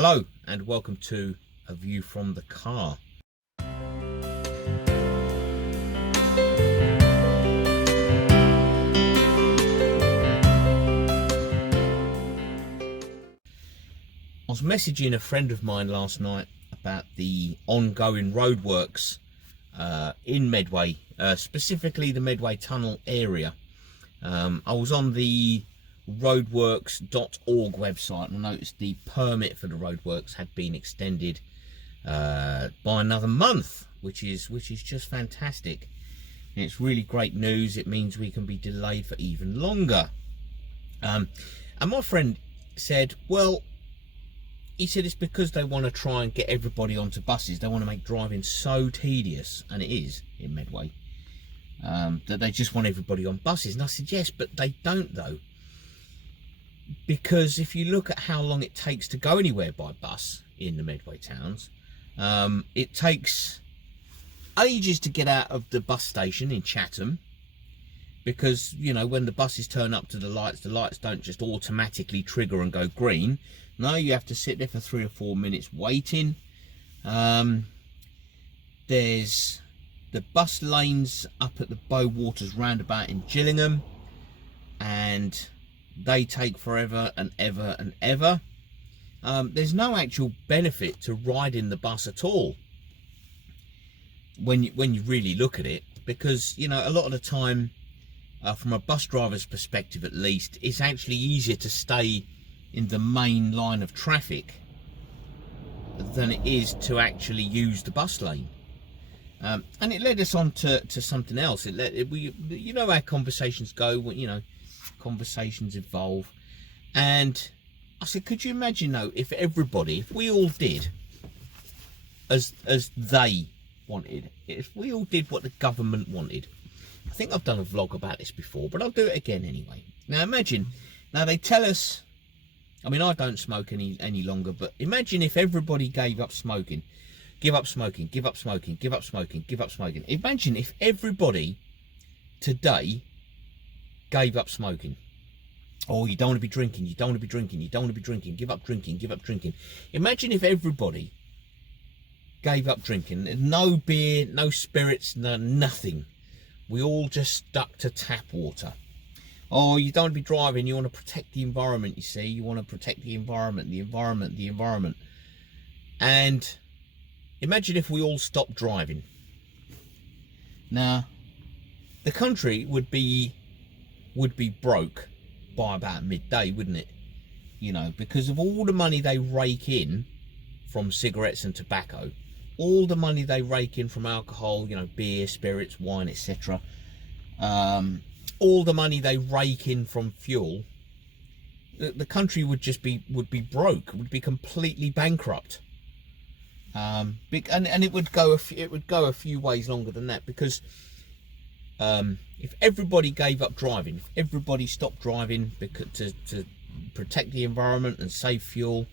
Hello and welcome to A View from the Car. I was messaging a friend of mine last night about the ongoing roadworks in Medway, specifically the Medway Tunnel area. I was on the roadworks.org website and I noticed the permit for the roadworks had been extended by another month, which is just fantastic. And it's really great news. It means we can be delayed for even longer. And my friend said, well, he said it's because they want to try and get everybody onto buses. They want to make driving so tedious, and it is in Medway, that they just want everybody on buses. And I said, yes, but they don't though. Because if you look at how long it takes to go anywhere by bus in the Medway towns, it takes ages to get out of the bus station in Chatham, because, you know, when the buses turn up to the lights don't just automatically trigger and go green. No, you have to sit there for 3 or 4 minutes waiting. There's the bus lanes up at the Bow Waters roundabout in Gillingham, and they take forever and ever and ever. There's no actual benefit to riding the bus at all when you really look at it, because, you know, a lot of the time, from a bus driver's perspective at least, it's actually easier to stay in the main line of traffic than it is to actually use the bus lane. And it led us on to something else. You know how conversations go, you know, conversations evolve. And I said, could you imagine though, if we all did as they wanted, if we all did what the government wanted. I think I've done a vlog about this before, but I'll do it again anyway. Now imagine, now they tell us, I mean, I don't smoke any longer, but imagine if everybody gave up smoking. Give up smoking, give up smoking, give up smoking, give up smoking. Imagine if everybody today gave up smoking. Oh, you don't want to be drinking, you don't want to be drinking, you don't want to be drinking, give up drinking, give up drinking. Imagine if everybody gave up drinking, no beer, no spirits, no nothing. We all just stuck to tap water. Oh, you don't want to be driving, you want to protect the environment, you see. You want to protect the environment, the environment, the environment. And imagine if we all stopped driving. Now, the country would be broke by about midday, wouldn't it? You know, because of all the money they rake in from cigarettes and tobacco, all the money they rake in from alcohol, you know, beer, spirits, wine, etc. All the money they rake in from fuel, the country would be broke, would be completely bankrupt. And it would go a few ways longer than that, because if everybody gave up driving, if everybody stopped driving because to protect the environment and save fuel,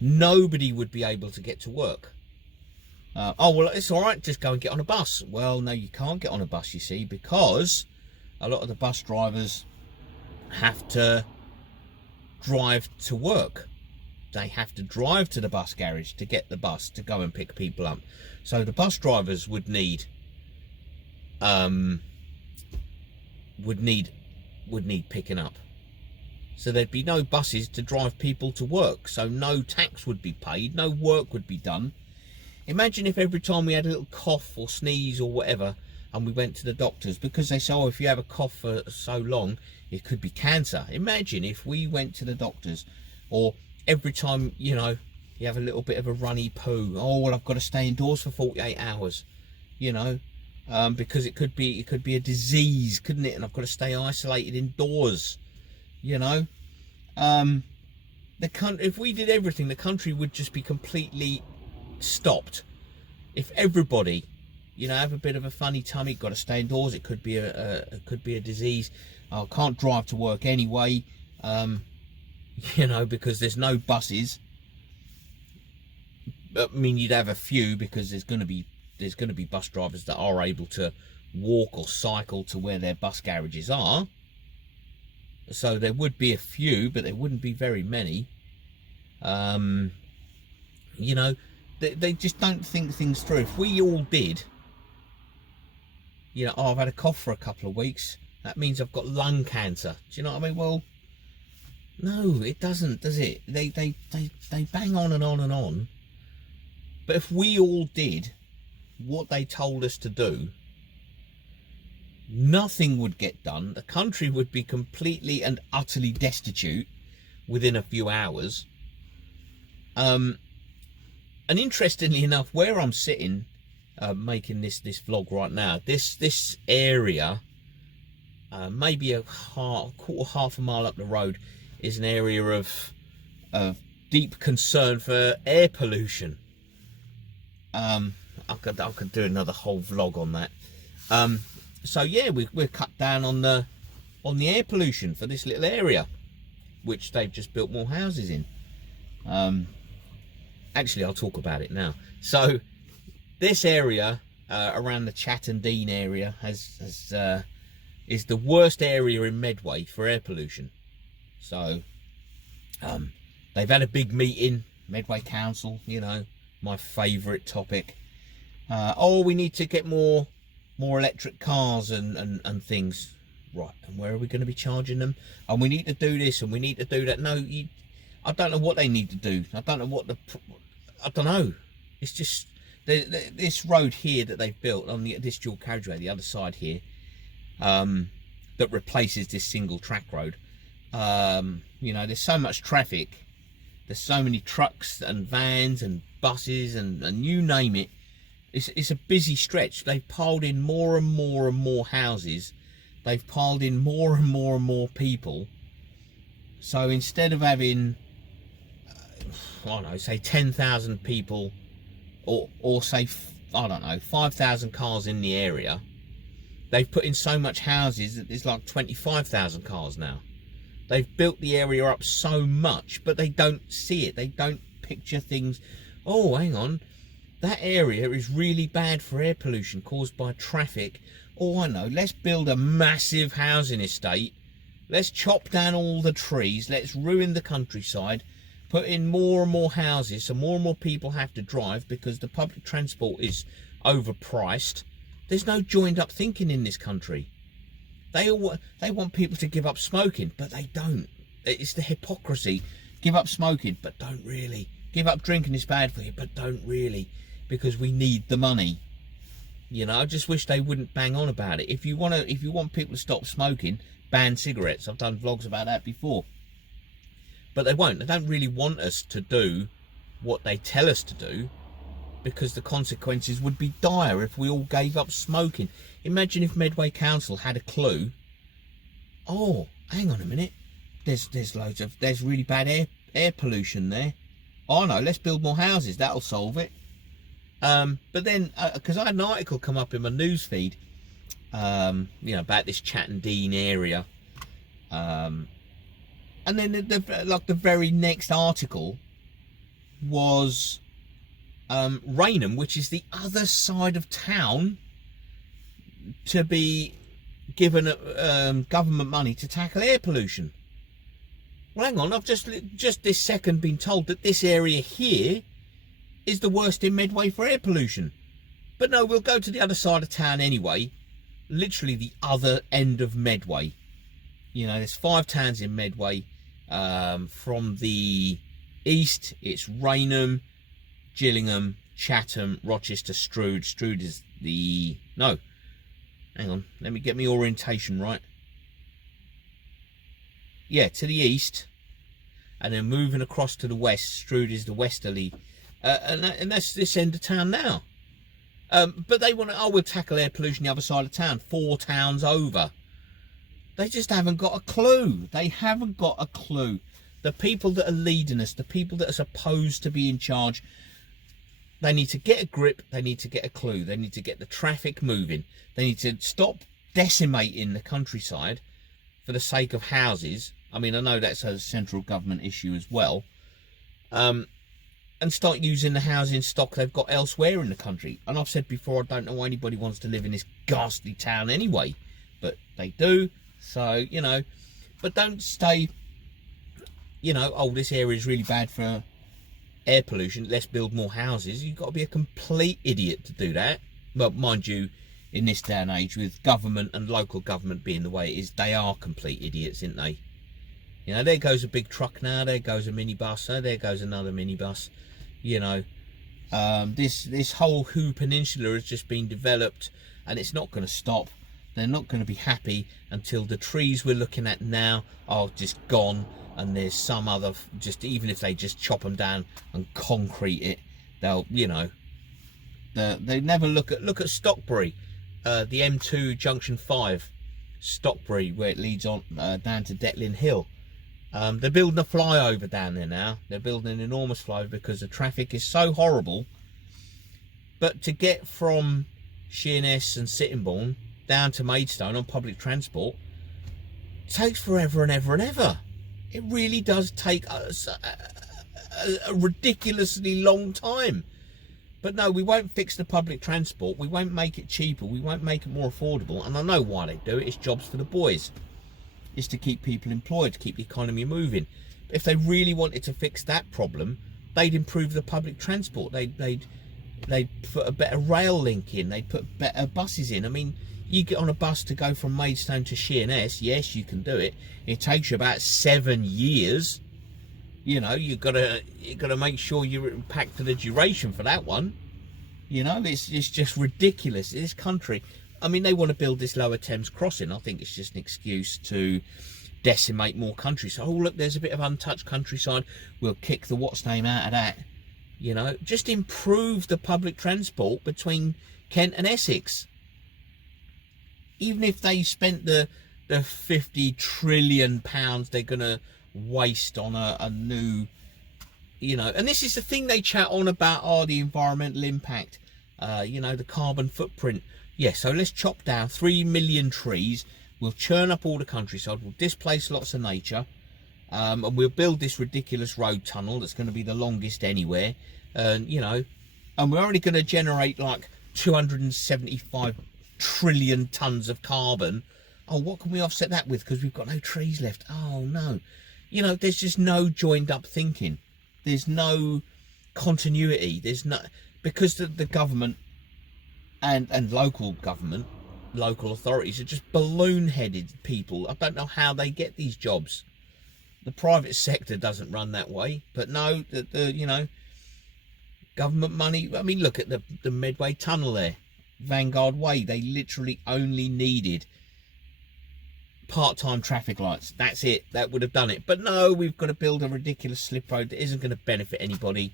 nobody would be able to get to work. Oh, well, it's all right, just go and get on a bus. Well, no, you can't get on a bus, you see, because a lot of the bus drivers have to drive to work. They have to drive to the bus garage to get the bus to go and pick people up. So the bus drivers would need picking up. So there'd be no buses to drive people to work. So no tax would be paid, no work would be done. Imagine if every time we had a little cough or sneeze or whatever, and we went to the doctors, because they say, oh, if you have a cough for so long, it could be cancer. Imagine if we went to the doctors, or every time, you know, you have a little bit of a runny poo, oh, well, I've got to stay indoors for 48 hours, you know, because it could be a disease, couldn't it? And I've got to stay isolated indoors, you know. If we did everything, the country would just be completely stopped. If everybody, you know, have a bit of a funny tummy, got to stay indoors, it could be a disease. I can't drive to work anyway, you know, because there's no buses. I mean, you'd have a few, because there's going to be bus drivers that are able to walk or cycle to where their bus garages are. So there would be a few, but there wouldn't be very many. You know, they just don't think things through. If we all did, you know, oh, I've had a cough for a couple of weeks, that means I've got lung cancer. Do you know what I mean? Well, no, it doesn't, does it? They bang on and on and on. But if we all did what they told us to do, nothing would get done. The country would be completely and utterly destitute within a few hours. And interestingly enough, where I'm sitting, making this vlog right now, this area, maybe half a mile up the road, is an area of deep concern for air pollution. I could do another whole vlog on that. So yeah, we're cut down on the air pollution for this little area, which they've just built more houses in. Actually, I'll talk about it now. So this area around the Chatham Dean area is the worst area in Medway for air pollution. So they've had a big meeting, Medway Council, you know, my favourite topic. Oh, we need to get more electric cars and things. Right, and where are we going to be charging them? And we need to do this and we need to do that. No, I don't know what they need to do. I don't know. It's just this road here that they've built on this dual carriageway, the other side here, that replaces this single track road. You know, there's so much traffic. There's so many trucks and vans and buses and you name it. It's a busy stretch. They've piled in more and more and more houses. They've piled in more and more and more people. So instead of having, I don't know, say 10,000 people, or say, I don't know, 5,000 cars in the area, they've put in so much houses that there's like 25,000 cars now. They've built the area up so much, but they don't see it. They don't picture things. Oh, hang on. That area is really bad for air pollution caused by traffic. Oh, I know. Let's build a massive housing estate. Let's chop down all the trees. Let's ruin the countryside. Put in more and more houses so more and more people have to drive because the public transport is overpriced. There's no joined up thinking in this country. They want people to give up smoking, but they don't. It's the hypocrisy. Give up smoking, but don't really. Give up drinking is bad for you, but don't really, because we need the money. You know, I just wish they wouldn't bang on about it. If you want people to stop smoking, ban cigarettes. I've done vlogs about that before. But they won't. They don't really want us to do what they tell us to do, because the consequences would be dire if we all gave up smoking. Imagine if Medway Council had a clue. Oh, hang on a minute. There's really bad air pollution there. Oh no, let's build more houses. That'll solve it. But then, because I had an article come up in my news feed, you know, about this Chatham Dean area, and then the very next article was Rainham, which is the other side of town, to be given government money to tackle air pollution. Well, hang on, I've just this second been told that this area here is the worst in Medway for air pollution. But no, we'll go to the other side of town anyway, literally the other end of Medway. You know, there's 5 towns in Medway. From the east, it's Rainham, Gillingham, Chatham, Rochester, Strood. Strood is the... No, hang on, let me get my orientation right. Yeah, to the east, and then moving across to the west, Strood is the westerly, and that's this end of town now. But they want to, we'll tackle air pollution the other side of town, 4 towns over. They just haven't got a clue. They haven't got a clue. The people that are leading us, the people that are supposed to be in charge, they need to get a grip. They need to get a clue. They need to get the traffic moving. They need to stop decimating the countryside for the sake of houses. I mean, I know that's a central government issue as well. And start using the housing stock they've got elsewhere in the country. And I've said before, I don't know why anybody wants to live in this ghastly town anyway. But they do. So, you know, but don't stay, you know, oh, this area is really bad for air pollution, let's build more houses. You've got to be a complete idiot to do that. Well, mind you, in this day and age, with government and local government being the way it is, they are complete idiots, aren't they? You know, there goes a big truck now, there goes a minibus, oh, there goes another minibus. You know, this whole Hoo Peninsula has just been developed, and it's not going to stop. They're not going to be happy until the trees we're looking at now are just gone, and there's some other, just even if they just chop them down and concrete it, they'll, you know, they never look at Stockbury, the M2 Junction 5, Stockbury, where it leads on down to Detlin Hill. They're building a flyover down there now. They're building an enormous flyover because the traffic is so horrible. But to get from Sheerness and Sittingbourne down to Maidstone on public transport takes forever and ever and ever. It really does take a ridiculously long time. But no, we won't fix the public transport. We won't make it cheaper. We won't make it more affordable. And I know why they do it. It's jobs for the boys. It's to keep people employed, to keep the economy moving. But if they really wanted to fix that problem, they'd improve the public transport. They'd put a better rail link in. They'd put better buses in. I mean, you get on a bus to go from Maidstone to Sheerness. Yes, you can do it. It takes you about 7 years. You know, you gotta make sure you're packed for the duration for that one. You know, it's just ridiculous. This country, I mean, they want to build this Lower Thames crossing. I think it's just an excuse to decimate more countryside. Oh, look, there's a bit of untouched countryside. We'll kick the what's name out of that. You know, just improve the public transport between Kent and Essex. Even if they spent the 50 trillion pounds they're going to waste on a new, you know, and this is the thing they chat on about, oh, the environmental impact, you know, the carbon footprint. Yeah, so let's chop down 3 million trees. We'll churn up all the countryside. We'll displace lots of nature. And we'll build this ridiculous road tunnel that's going to be the longest anywhere. You know, and we're only going to generate like 275 trillion tons of carbon. Oh, what can we offset that with? Because we've got no trees left. Oh, no. You know, there's just no joined up thinking. There's no continuity. There's no, because the government and local government, local authorities are just balloon-headed people. I don't know how they get these jobs. The private sector doesn't run that way. But no, the you know, government money. I mean, look at the Medway Tunnel there, Vanguard Way. They literally only needed part-time traffic lights. That's it. That would have done it. But no, we've got to build a ridiculous slip road that isn't going to benefit anybody.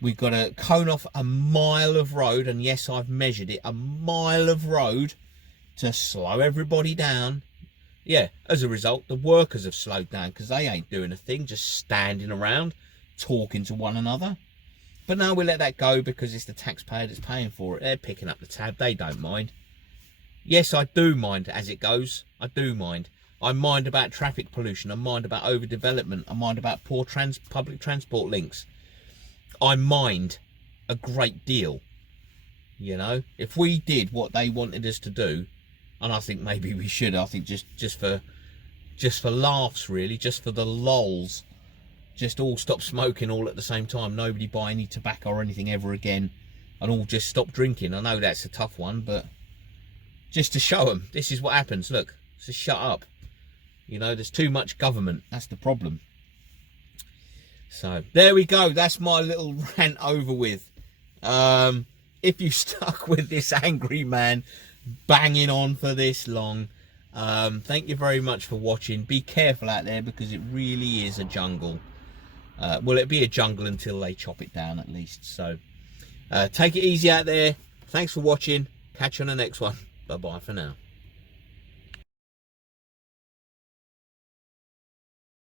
We've got to cone off a mile of road, and yes, I've measured it, a mile of road to slow everybody down. Yeah, as a result, the workers have slowed down because they ain't doing a thing, just standing around talking to one another. But now we let that go because it's the taxpayer that's paying for it. They're picking up the tab. They don't mind. Yes, I do mind as it goes. I do mind. I mind about traffic pollution. I mind about overdevelopment. I mind about poor public transport links. I mind a great deal. You know, if we did what they wanted us to do, and I think maybe we should, I think just for laughs, really, just for the lols, just all stop smoking all at the same time. Nobody buy any tobacco or anything ever again, and all just stop drinking. I know that's a tough one, but just to show them this is what happens. Look, just shut up. You know, there's too much government. That's the problem. So there we go. That's my little rant over with. If you stuck with this angry man banging on for this long, thank you very much for watching. Be careful out there because it really is a jungle. Well, it'll be a jungle until they chop it down at least. So take it easy out there. Thanks for watching. Catch you on the next one. Bye bye for now.